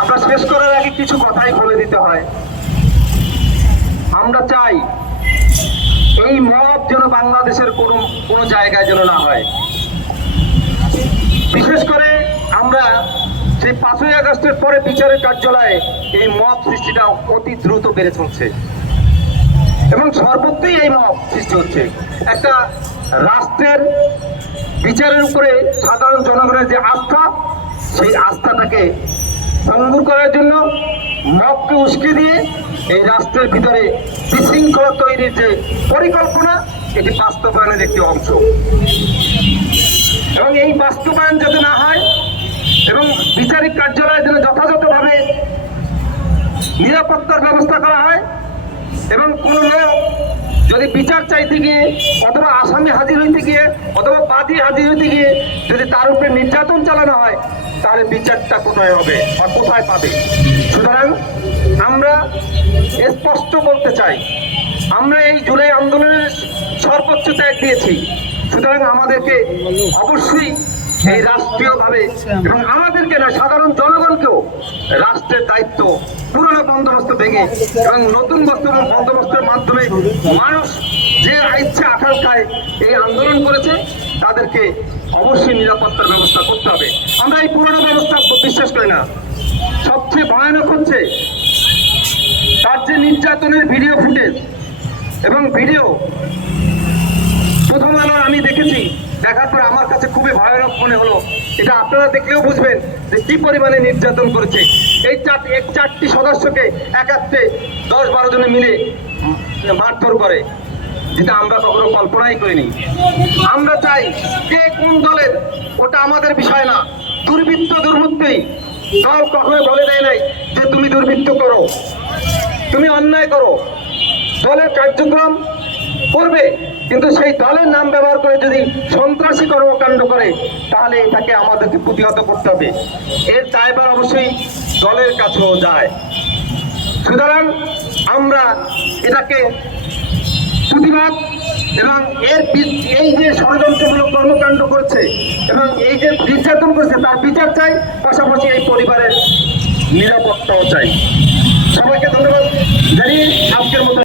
আমরা শেষ করার আগে কিছু কথাই বলে দিতে হয়। আমরা চাই এই মব যেন বাংলাদেশের কোনো কোনো জায়গায় যেন না হয়। বিশেষ করে আমরা সেই পাঁচই আগস্টের পরে বিচারের কার্যালয়ে এই মব সৃষ্টিটা অতি দ্রুত বেড়ে চলছে। এবং সর্বত্রই এই মব সৃষ্টি হচ্ছে। একটা রাষ্ট্রের বিচারের উপরে সাধারণ জনগণের যে আস্থা, সেই আস্থাটাকে ভঙ্গুর করার জন্য মবকে উস্কে দিয়ে এই রাষ্ট্রের ভিতরে বিশৃঙ্খলা তৈরির যে পরিকল্পনা, এটি বাস্তবায়নের একটি অংশ। এবং এই বাস্তবায়ন যাতে না হয় এবং বিচারিক কার্যালয়ে যেন যথাযথভাবে নিরাপত্তার ব্যবস্থা করা হয় এবং কোনো লোক যদি বিচার চাইতে গিয়ে অথবা আসামি হাজির হইতে গিয়ে অথবা বাদী হাজির হইতে গিয়ে যদি তার উপরে নির্যাতন চালানো হয়, তাহলে বিচারটা কোথায় হবে বা কোথায় পাবে? সুতরাং আমরা স্পষ্ট বলতে চাই, আমরা এই জুলাই আন্দোলনের সর্বোচ্চ ত্যাগ দিয়েছি। সুতরাং আমাদেরকে অবশ্যই এই রাষ্ট্রীয়ভাবে এবং আমাদেরকে না সাধারণ জনগণকেও রাষ্ট্রের দায়িত্ব, পুরনো বন্দোবস্ত ভেঙে এবং নতুন বস্তু বন্দোবস্তের মাধ্যমে মানুষ যে ইচ্ছা আকাঙ্ক্ষায় এই আন্দোলন করেছে, তাদেরকে অবশ্যই নিরাপত্তার ব্যবস্থা করতে হবে। আমরা এই পুরনো ব্যবস্থা বিশ্বাস করি না। সবচেয়ে ভয়ানক হচ্ছে তার যে নির্যাতনের ভিডিও ফুটেজ এবং ভিডিও প্রথম আলো আমি দেখেছি দেখার পরে আমার কাছে খুবই ভয়ানক মনে হলো। এটা আপনারা দেখলেও বুঝবেন যে কি পরিমাণে নির্যাতন করেছে। এই চার এক চারটি সদস্যকে একাত্রে দশ বারো জনে মিলে মারধর করে, যেটা আমরা কখনো কল্পনাই করিনি। আমরা চাই কে কোন দলের, ওটা আমাদের বিষয় না। দুর্বৃত্ত দুর্বৃত্তই দল কখনো বলে দেয় নাই যে তুমি দুর্বৃত্ত করো। তুমি অন্যায় করো। দলের কার্যক্রম করবে কিন্তু সেই দলের নাম ব্যবহার করে যদি সন্ত্রাসী কর্মকাণ্ড করে, তাহলে এটাকে আমাদেরকে প্রতিহত করতে হবে। এর দায়ভার অবশ্যই দলের কাছেও যায়। সুতরাং আমরা এটাকে প্রতিবাদ এবং এর এই যে ষড়যন্ত্রমূলক কর্মকাণ্ড করছে এবং এই যে নির্যাতন করছে, তার বিচার চাই, পাশাপাশি এই পরিবারের নিরাপত্তাও চাই। সবাইকে ধন্যবাদ। জানিয়ে আজকের মতো